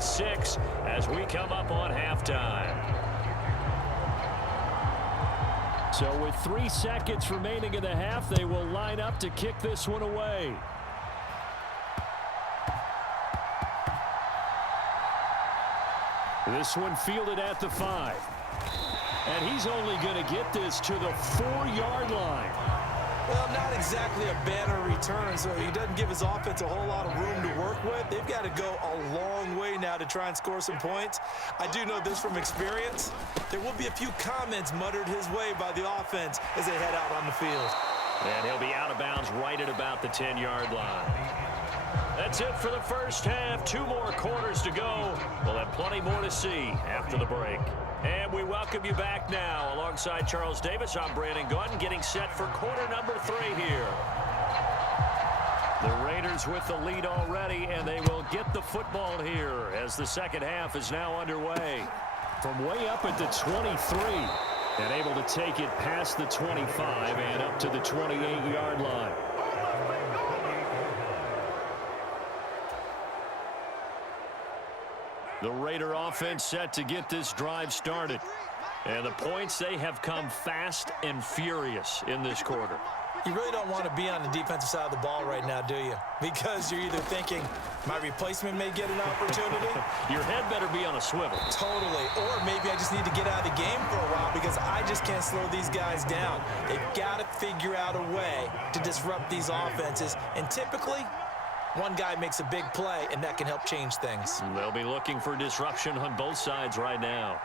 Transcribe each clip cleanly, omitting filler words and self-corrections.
only 6 as we come up on halftime. So with 3 seconds remaining in the half, they will line up to kick this one away. This one fielded at the 5. And he's only going to get this to the 4-yard line. Well, not exactly a banner return, so he doesn't give his offense a whole lot of room to work with. They've got to go a long way now to try and score some points. I do know this from experience. There will be a few comments muttered his way by the offense as they head out on the field. And he'll be out of bounds right at about the 10-yard line. That's it for the first half. 2 more quarters to go. We'll have plenty more to see after the break. And we welcome you back now. Alongside Charles Davis, I'm Brandon Gunn, getting set for quarter number 3 here. The Raiders with the lead already, and they will get the football here as the second half is now underway. From way up at the 23, and able to take it past the 25 and up to the 28-yard line. The Raider offense set to get this drive started. And the points, they have come fast and furious in this quarter. You really don't want to be on the defensive side of the ball right now, do you? Because you're either thinking, my replacement may get an opportunity. Your head better be on a swivel. Totally. Or maybe I just need to get out of the game for a while because I just can't slow these guys down. They've got to figure out a way to disrupt these offenses. And typically, one guy makes a big play, and that can help change things. They'll be looking for disruption on both sides right now.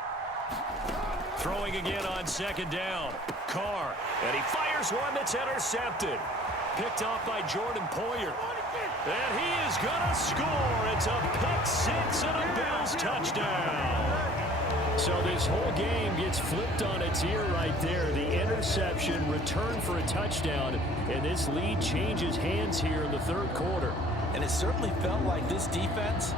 Throwing again on second down. Carr. And he fires one that's intercepted. Picked off by Jordan Poyer. And he is going to score. It's a pick 6 and a Bills touchdown. So this whole game gets flipped on its ear right there. The interception, return for a touchdown, and this lead changes hands here in the third quarter. And it certainly felt like this defense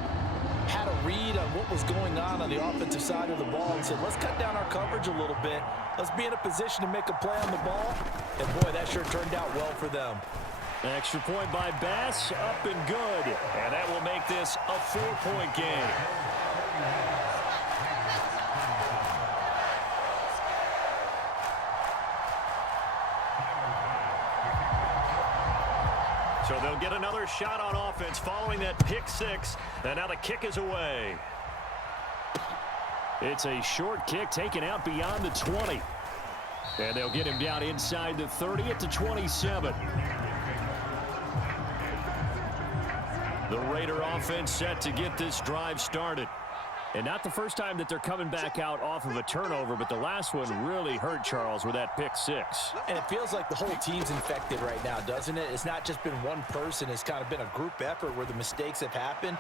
had a read on what was going on the offensive side of the ball and said, let's cut down our coverage a little bit. Let's be in a position to make a play on the ball. And, boy, that sure turned out well for them. Extra point by Bass, up and good. And that will make this a 4-point game. So they'll get another shot on offense following that pick 6. And now the kick is away. It's a short kick taken out beyond the 20. And they'll get him down inside the 30 at the 27. The Raider offense set to get this drive started. And not the first time that they're coming back out off of a turnover, but the last one really hurt Charles with that pick 6. And it feels like the whole team's infected right now, doesn't it? It's not just been one person. It's kind of been a group effort where the mistakes have happened.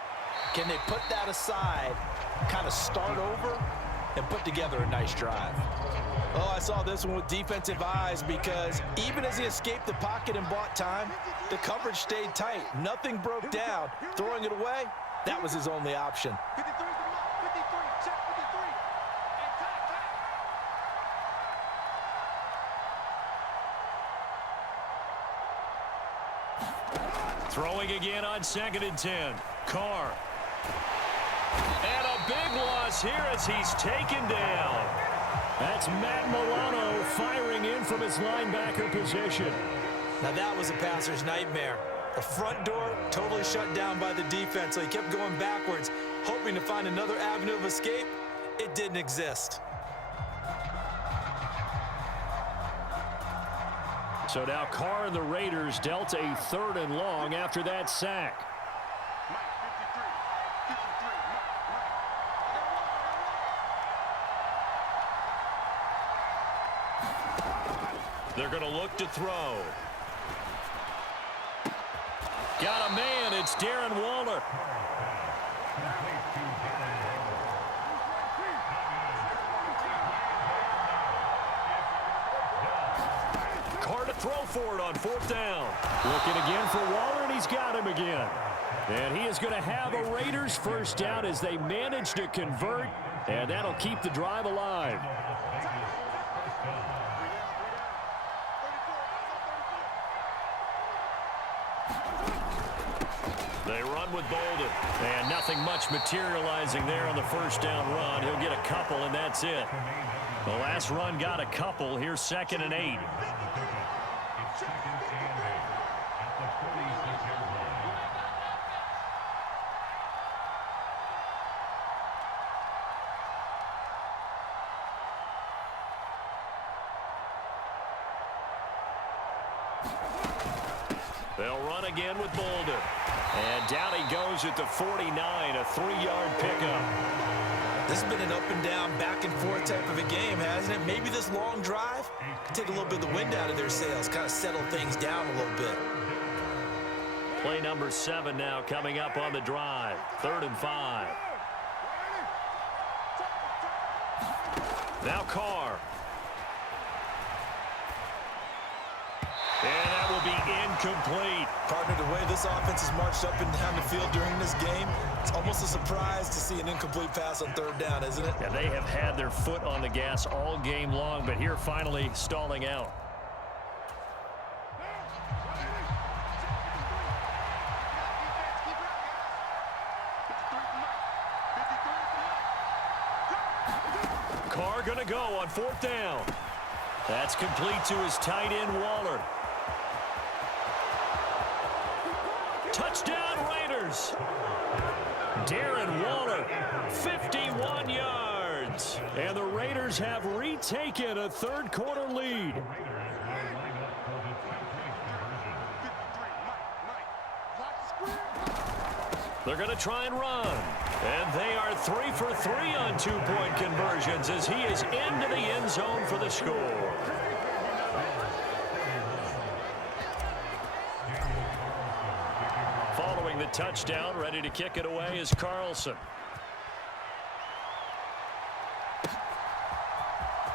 Can they put that aside, kind of start over, and put together a nice drive? Oh, I saw this one with defensive eyes because even as he escaped the pocket and bought time, the coverage stayed tight. Nothing broke down. Throwing it away, that was his only option. Throwing again on 2nd and 10. Carr. And a big loss here as he's taken down. That's Matt Milano firing in from his linebacker position. Now that was a passer's nightmare. The front door totally shut down by the defense, so he kept going backwards, hoping to find another avenue of escape. It didn't exist. So now Carr and the Raiders dealt a 3rd and long after that sack. They're going to look to throw. Got a man. It's Darren Waller. Carr to throw for it on 4th down. Looking again for Waller, and he's got him again. And he is going to have a Raiders first down as they manage to convert, and that'll keep the drive alive. They run with Bolden. And nothing much materializing there on the first down run. He'll get a couple, and that's it. The last run got a couple. Here's 2nd and 8. They'll run again with Bolden. And down he goes at the 49, a 3-yard pickup. This has been an up-and-down, back-and-forth type of a game, hasn't it? Maybe this long drive can take a little bit of the wind out of their sails, kind of settle things down a little bit. Play number 7 now coming up on the drive. 3rd and 5. Now Carr. And that will be incomplete. Partner, the way this offense has marched up and down the field during this game, it's almost a surprise to see an incomplete pass on 3rd down, isn't it? Yeah, they have had their foot on the gas all game long, but here finally stalling out. Carr going to go on 4th down. That's complete to his tight end, Waller. Touchdown, Raiders. Darren Waller, 51 yards. And the Raiders have retaken a 3rd quarter lead. They're going to try and run. And they are 3 for 3 on 2-point conversions as he is into the end zone for the score. Following the touchdown, ready to kick it away is Carlson.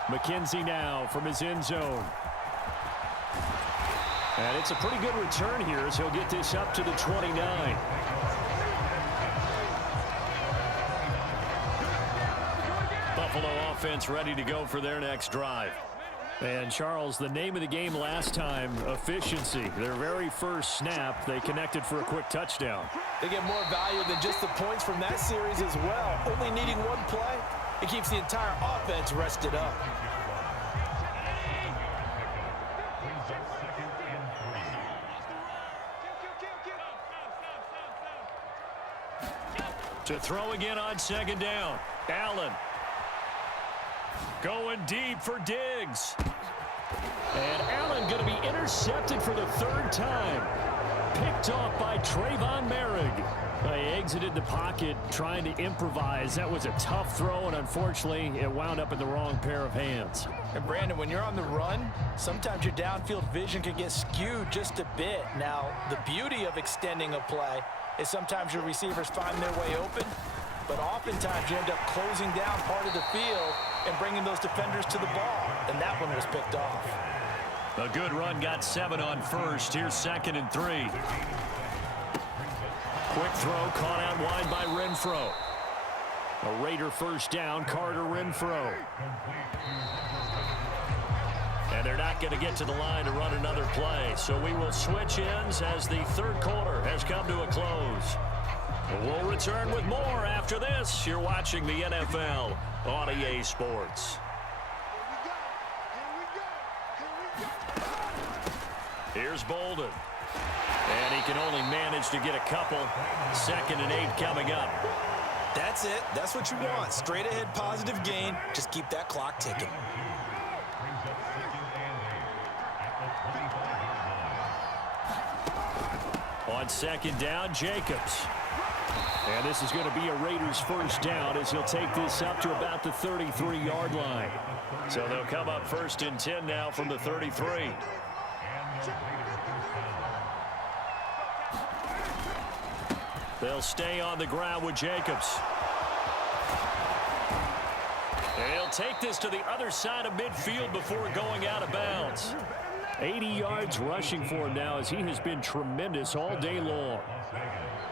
McKenzie now from his end zone. And it's a pretty good return here as he'll get this up to the 29. Buffalo offense ready to go for their next drive. And, Charles, the name of the game last time, efficiency. Their very first snap, they connected for a quick touchdown. They get more value than just the points from that series as well. Only needing one play, it keeps the entire offense rested up. To throw again on 2nd down. Allen. Going deep for Diggs. And Allen going to be intercepted for the 3rd time. Picked off by Trayvon Merrick. They exited the pocket trying to improvise. That was a tough throw, and unfortunately, it wound up in the wrong pair of hands. And, Brandon, when you're on the run, sometimes your downfield vision can get skewed just a bit. Now, the beauty of extending a play is sometimes your receivers find their way open, but oftentimes you end up closing down part of the field and bringing those defenders to the ball, and that one was picked off. A good run got 7 on 1st. Here's 2nd and 3. Quick throw caught out wide by Renfro. A Raider 1st down, Carter Renfro. And they're not going to get to the line to run another play, so we will switch ends as the 3rd quarter has come to a close. We'll return with more after this. You're watching the NFL on EA Sports. Here's Bolden. And he can only manage to get a couple. 2nd and 8 coming up. That's it. That's what you want. Straight ahead positive gain. Just keep that clock ticking. On 2nd down, Jacobs. And this is going to be a Raiders 1st down as he'll take this up to about the 33-yard line. So they'll come up 1st and 10 now from the 33. They'll stay on the ground with Jacobs. And he'll take this to the other side of midfield before going out of bounds. 80 yards rushing for him now as he has been tremendous all day long.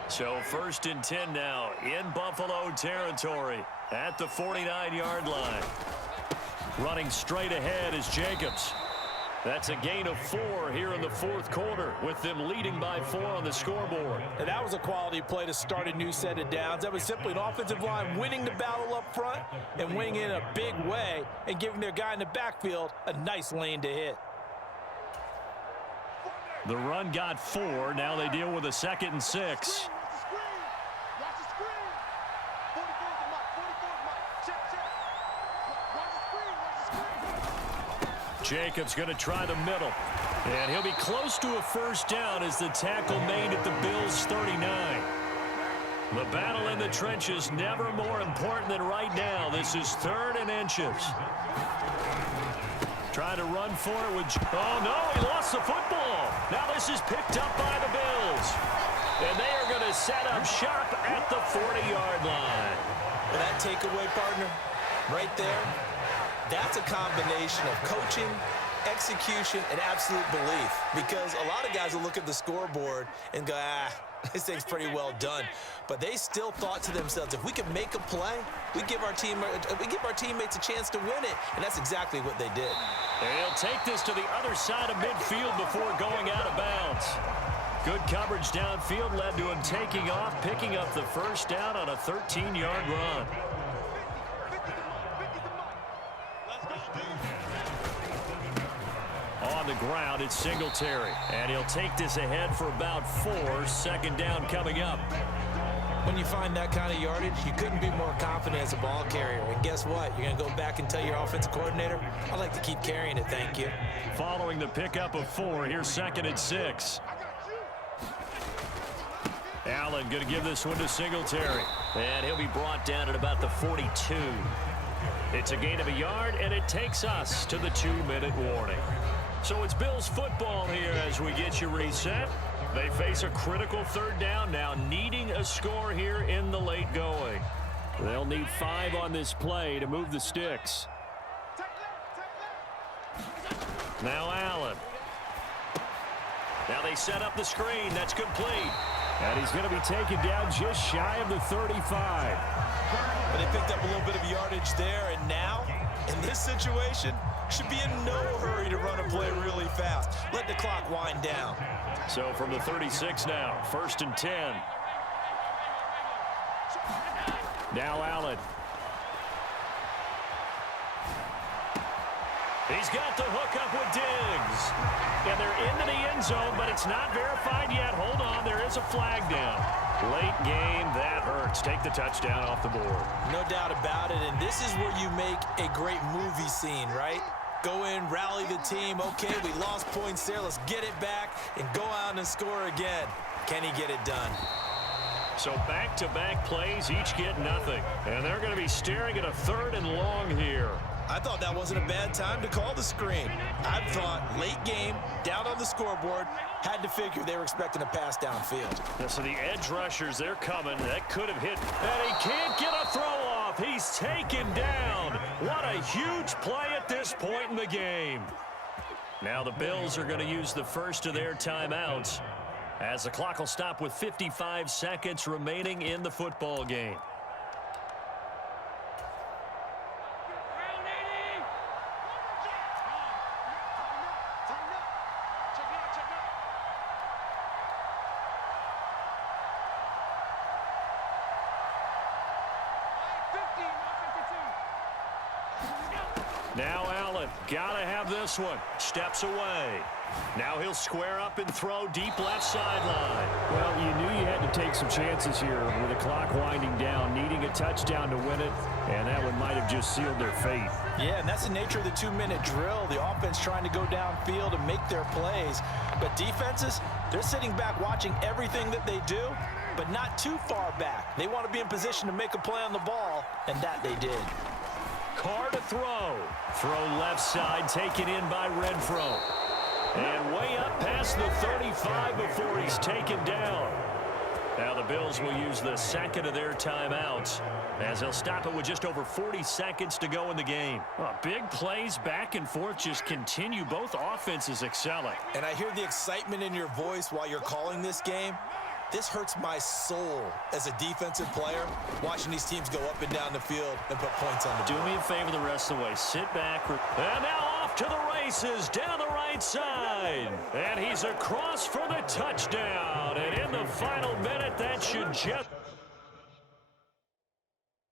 So 1st and 10 now in Buffalo territory at the 49-yard line. Running straight ahead is Jacobs. That's a gain of 4 here in the fourth quarter, with them leading by 4 on the scoreboard. And that was a quality play to start a new set of downs. That was simply an offensive line winning the battle up front and winning in a big way and giving their guy in the backfield a nice lane to hit. The run got 4. Now they deal with a 2nd and 6. Jacobs going to try the middle. And he'll be close to a first down as the tackle made at the Bills' 39. The battle in the trenches never more important than right now. This is 3rd and inches. Trying to run for it with... Oh, no, he lost the football. Now this is picked up by the Bills. And they are going to set up shop at the 40-yard line. Well, that takeaway, partner, right there, that's a combination of coaching, execution, and absolute belief. Because a lot of guys will look at the scoreboard and go, this thing's pretty well done. But they still thought to themselves, if we can make a play, we give our teammates a chance to win it. And that's exactly what they did. And he'll take this to the other side of midfield before going out of bounds. Good coverage downfield led to him taking off, picking up the first down on a 13-yard run. On the ground, it's Singletary. And he'll take this ahead for about 4. 2nd down coming up. When you find that kind of yardage, you couldn't be more confident as a ball carrier. And guess what? You're going to go back and tell your offensive coordinator, I'd like to keep carrying it, thank you. Following the pickup of 4, here's 2nd and 6. Allen going to give this one to Singletary. And he'll be brought down at about the 42. It's a gain of a yard, and it takes us to the 2-minute warning. So it's Bills football here as we get you reset. They face a critical 3rd down now, needing a score here in the late going. They'll need 5 on this play to move the sticks. Now Allen. Now they set up the screen. That's complete. And he's going to be taken down just shy of the 35. But they picked up a little bit of yardage there, and now, in this situation, should be in no hurry to run a play really fast. Let the clock wind down. So from the 36 now, 1st and 10. Now Allen. He's got the hook up with Diggs. And they're into the end zone, but it's not verified yet. Hold on, there is a flag down. Late game, that hurts. Take the touchdown off the board. No doubt about it, and this is where you make a great movie scene, right? Go in, rally the team. Okay, we lost points there. Let's get it back and go out and score again. Can he get it done? So back-to-back plays, each get nothing. And they're going to be staring at a 3rd and long here. I thought that wasn't a bad time to call the screen. I thought late game, down on the scoreboard, had to figure they were expecting a pass downfield. Yeah, so the edge rushers, they're coming. That could have hit. And he can't get a throw off. He's taken down. What a huge play at this point in the game. Now the Bills are going to use the first of their timeouts as the clock will stop with 55 seconds remaining in the football game. Now Allen, gotta have this one. Steps away. Now he'll square up and throw deep left sideline. Well, you knew you had to take some chances here with the clock winding down, needing a touchdown to win it, and that one might have just sealed their fate. Yeah, and that's the nature of the 2-minute drill. The offense trying to go downfield and make their plays. But defenses, they're sitting back watching everything that they do, but not too far back. They want to be in position to make a play on the ball, and that they did. Carr to throw. Throw left side, taken in by Renfro. And way up past the 35 before he's taken down. Now the Bills will use the second of their timeouts as they'll stop it with just over 40 seconds to go in the game. Well, big plays back and forth just continue. Both offenses excelling. And I hear the excitement in your voice while you're calling this game. This hurts my soul as a defensive player, watching these teams go up and down the field and put points on the board. Do me a favor the rest of the way. Sit back. And now off off to the races down the right side. And he's across for the touchdown. And in the final minute, that should just...